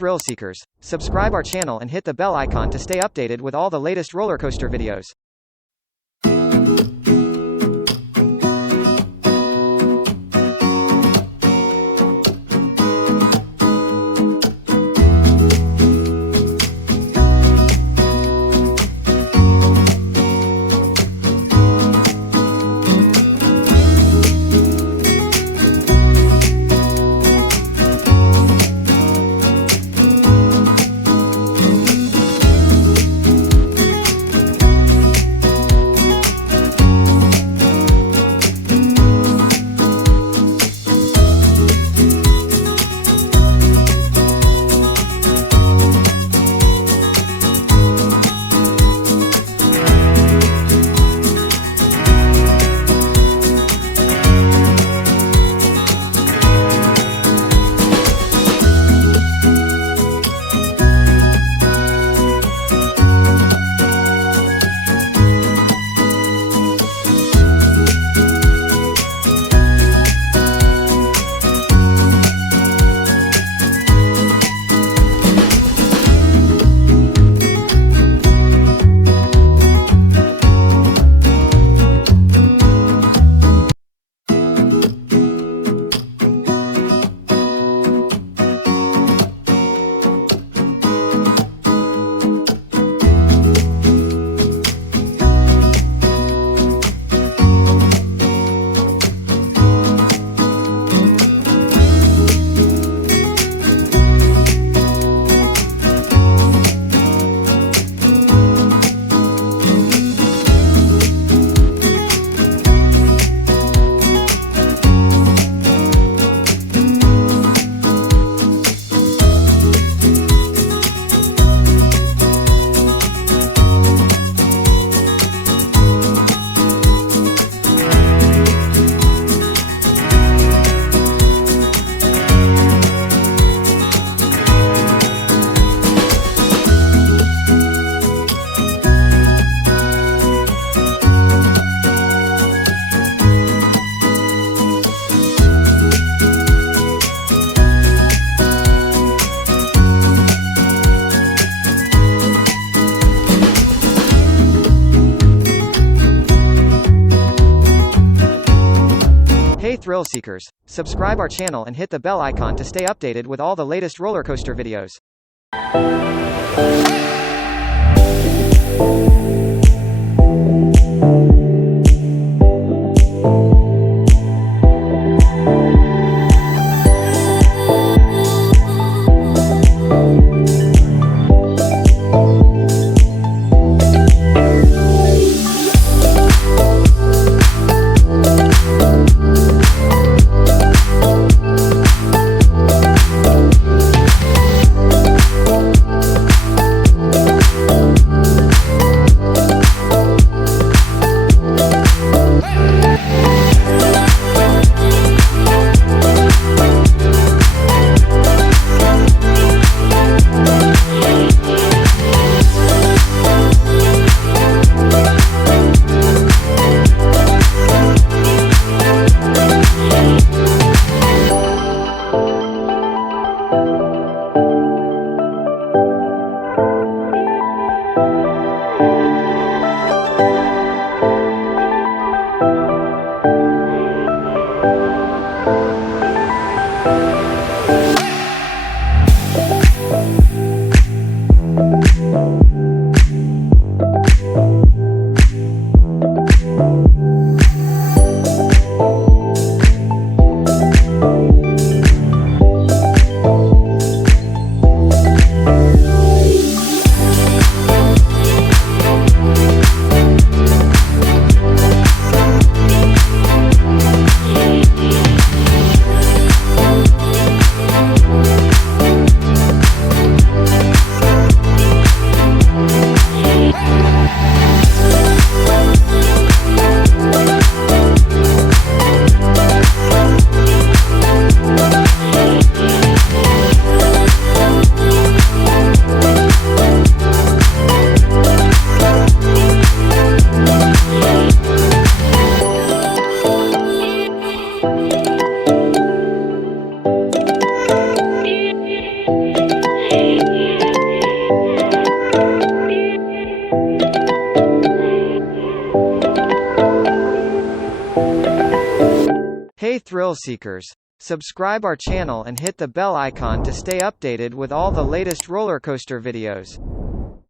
thrill seekers, subscribe our channel and hit the bell icon to stay updated with all the latest roller coaster videos. Hey thrill seekers, subscribe our channel and hit the bell icon to stay updated with all the latest roller coaster videos. thrill seekers. Subscribe our channel and hit the bell icon to stay updated with all the latest roller coaster videos.